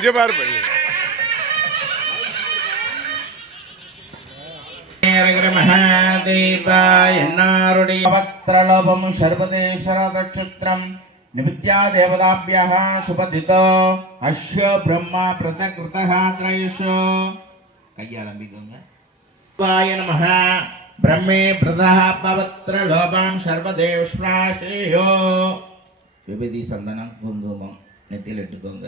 இங்கே பாரு பையன். மகாதேவாய என்னாருடைய வக்த்ரலோபம் சர்வதேஸ்வர நட்சத்திரம் நிமித்யா தேவதாபியः சுபதிதோ அஸ்ய பிரம்மா பிரதக்ருதः த்ரயசோ கையாளம்பிக்கோங்க. வாய நமः பிரம்மே பிரதः பவத்ரலோபம் சர்வதேஸ்வராசேயோ. விபதி சந்தனம் குங்குமம் நெத்தியில் இட்டுக்கோங்க.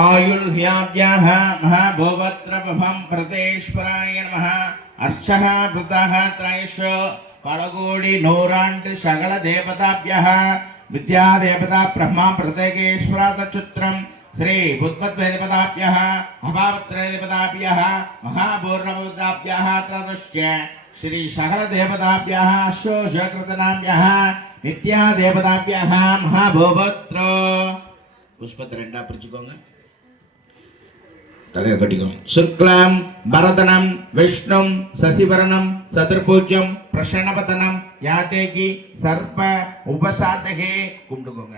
आयुल ह्याभ्याः महाभोवत्रभं प्रतेश्वराय नमः. अर्चः भृतः त्रयश पळगोडि नूराण्ड सकल देवताभ्यः विद्यादेवता ब्रह्मा प्रत्येकेश्वर नक्षत्रं श्री बुद्ध्वदेवताभ्यः अभावत्रदेवताभ्यः महाभूर्णदेवताभ्यः त्रदश्च श्री सकल देवताभ्यः अशोषकृतनाभ्यः नित्यादेवताभ्यः महाभोवत्र. புஷ்பத்தை ரெண்டா பிரிச்சுக்கோங்க. தலையை கட்டிக்கோங்க. சுக்லாம் பரதனம் விஷ்ணும் சசிவரணம் சதுர்பூஜ்யம் பிரசன்னபதனம் யாதேகி சர்ப உபசாதகே கும்பிட்டுக்கோங்க.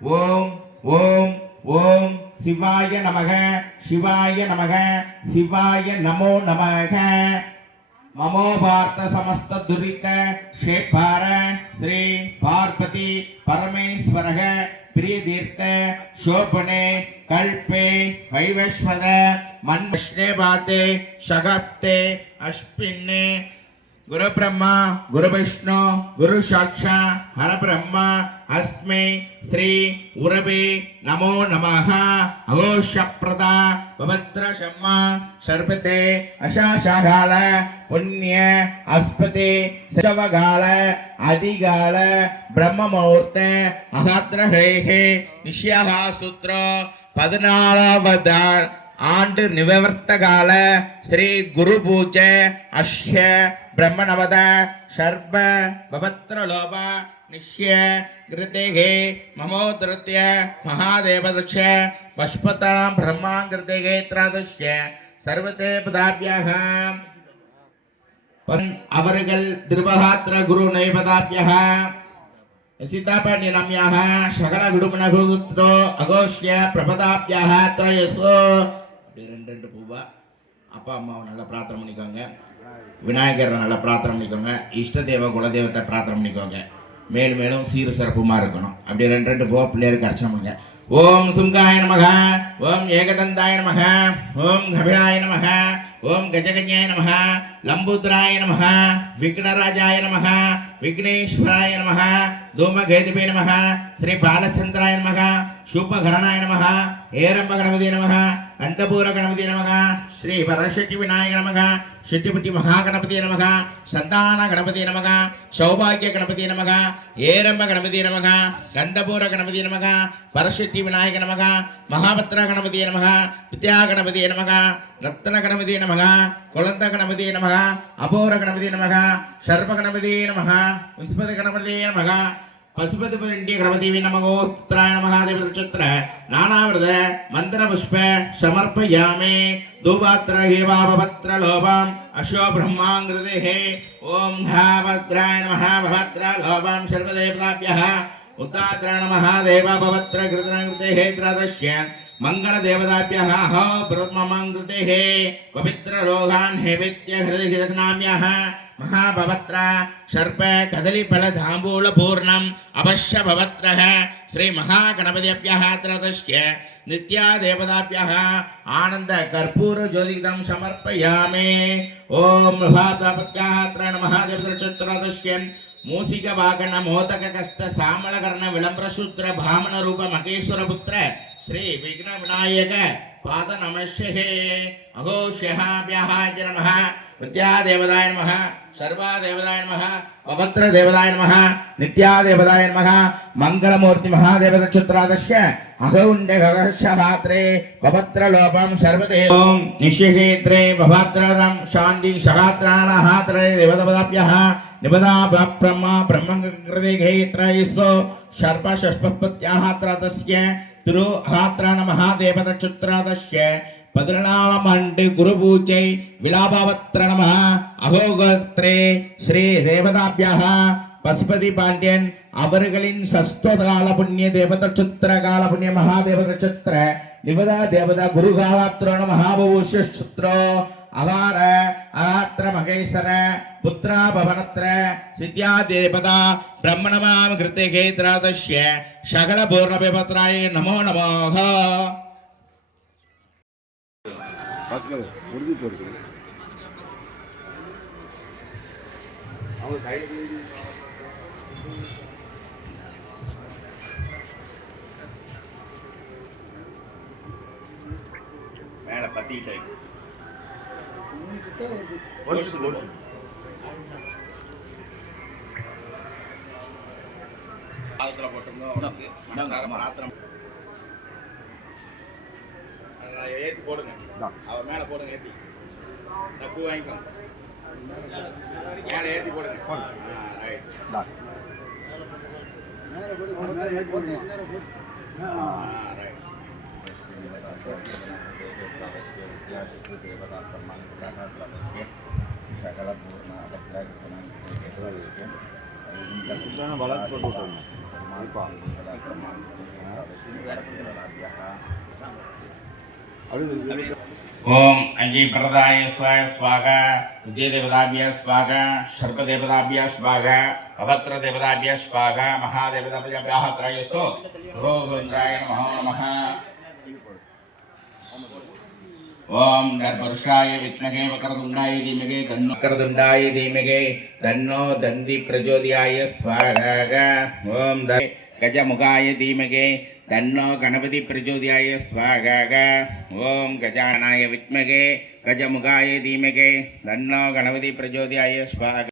ஓம் ஓம் ஓம் சிவாய நமக சிவாய நமக சிவாய நமோ நமக. ममो भारत समस्त दुरित क्षेपार श्री पार्वती परमेश्वरः प्रियतीर्थ शोभने कल्पे वैवस्वत मन्वष्णे बाते शगप्ते अश्विन्ने गुरु ब्रह्मा गुरु विष्णु गुरु साक्षात् हर ब्रह्मा अस्मै श्री उरवे नमो नमः. अघोषप्रदा पवित्र शम्मा सर्वते अशाशागाल पुण्य अस्पति सवगाल अधिगाल ब्रह्म मुहूर्त अहात्रहेहे निश्याः सूत्र 14வது ஆண்டு நிவர்த்த கால ஸ்ரீ குரு பூஜை அஷ்ய பிரம்மணவத சர்வ பவத்ர லோப நிஷ்ய கிருதேகே மமோதரத்ய மகாதேவதக்ஷ பஷ்பதாம் பிரம்மாங்கிருதேகே த்ராதஷ்ய சர்வதே பதாபியः அவர்கள் திருபகாத்ர குரு நைபதாபியः सीतापाण्यनाम्याः सकल गुडुमनगुत्रो अगोष्य प्रपदाभ्याः त्रयसो. ரெண்டு பூவா அப்பா அம்மாவை நல்லா பிரார்த்தனை பண்ணிக்கோங்க. விநாயகரை நல்லா பிரார்த்தனை பண்ணிக்கோங்க. இஷ்ட தேவ குலதெய்வத்தை பிரார்த்தனை பண்ணிக்கோங்க. மேலும் மேலும் சீர சிறப்புமா இருக்கணும். அப்படி ரெண்டு பூவா பிள்ளையருக்கு அர்ச்சனை பண்ணுங்க. ஓம் சுங்காய நமக ஓம் ஏகதந்தாய நமக ஓம் கபிராய நமக ஓம் கஜகஜாய நமக லம்புத்ராய நமக விக்னராஜாய நமக விக்னேஸ்வராய நமக தூமகேதுபே நமக ஸ்ரீ பாலச்சந்திராய நமக சூப்பகரணாய நமக ஏரம்ப கணபதி நமக அந்தபூர கணபதி நமக ஸ்ரீ வரசக்தி விநாயக நமக சித்திபுத்தி மகாகணபதி நமக சந்தான கணபதி நமக சௌபாகிய கணபதி நமக ஏரம்ப கணபதி நமக கந்தபூர கணபதி நமக வரசக்தி விநாயக நமக மகாபத்ர கணபதி நமக வித்யா கணபதி நமக ரத்ன கணபதி நமக குழந்த கணபதி நமக அபோர கணபதி நமக சர்வ கணபதி நமக விஸ்வத கணபதி நமக பசுபதி கணபதி நமகோத்ராய மகாதேவ நட்சத்திர நானாவிரத மந்திர புஷ்ப சமர்ப்பயாமே. தூபாத்ர ஹேவாபத்ர லோபம் அசோ பிரம்மாங்கிருதே. ஓம் ஹாபத்ராய நமஹ பவத்ர லோபம் சர்வதேவதாபியः உத்தாத்ராய மகாதேவ பவத்ர கிருதனகிருதே த்ராதஷ்ய मंगल देवताभ्यः हो ब्रह्ममंगृतेः पवित्र रोगान् हेवित्य हृदयनाम्यः महाभवत्र सर्प कदली फल धाम्बूल पूर्णम् अवश्य भवत्रः श्री महागणपतिभ्यः त्रदश्य नित्या देवताभ्यः आनंद कर्पूर ज्योतिदं समर्पयामि. ओम प्रभातभ्यः त्रय महादेवत्रदश्य मूसिक वागन मोदक कस्त सामलकर्ण विलंब्र शूद्र ब्राह्मण रूप मकेश्वर पुत्र श्री विघ्न विनायक पाद नमस्ते. अघोष्याभ्यः नमः विद्या देवताय नमः सर्वा देवताय नमः पवित्र देवताय नमः नित्या देवताय नमः मंगलमूर्ति महादेव नक्षत्रादस्य अघौण्ड गगशभात्रे पवित्र लोपम सर्वदेव निश्चिक्षेत्रे भवात्रं शान्ति सगात्राणाहात्रे देवताभ्यः निबदा ब्रह्मा ब्रह्मकृते घेत्रयसो सर्व षष्पत्याः त्रदस्य तिरुहात्रण महादेव नक्षत्रादस्य 14ஆம் ஆண்டு குரு பூஜை விலாபாவத்ர நம அகோகத்ரே ஸ்ரீ தேவதாபியாக பசுபதி பாண்டியன் அவர்களின் சஸ்வகால புண்ணிய தேவதச்சுத்திர கால புண்ணிய மகாதேவதச்சுத்திர நிவதா தேவதா குருகாலாத்ரோ மகாபூஷுத்ரோ அகார அகாத்திர மகேஸ்வர புத்ரா பவனத்ர சித்யா தேவதா பிரம்மணமாம் கிருத்தே கேத்ராதஸ்ய சகல பூர்ணபிபத்ராய நமோ நமோஹ. மேல பத்தி சை ஏத்தி போடுங்க, அவ மேல போடுங்க, ஏத்தி தப்பு வாங்கிக்கோங்க, மேல ஏத்தி போடுங்க. ஓம் அஞ்சை பிரதாய ஸ்வாக விஜய தேவதாபிய ஸ்வாக சர்ப தேவதாபிய ஸ்வாக பவத்ர தேவதாபிய ஸ்வாக மகாதேவதாபிய த்ரயஸ்தோ கோவிந்தாய நமோ நமः. ஓம் தர்பர்ஷாய வித்மகே வக்ரதுண்டாய தீமகே தன்னோ வக்ரதுண்டாய தீமகே தன்னோ தந்தி பிரச்சோதயாய ஸ்வாக. ஓம் கஜமுகாய தீமகே தன்னோ கணபதி பிரச்சோதயாய ஸ்வாக. ஓம் கஜானாய வித்மகே கஜமுகாய தீமகே தன்னோ கணபதி பிரச்சோதயாய ஸ்வாக.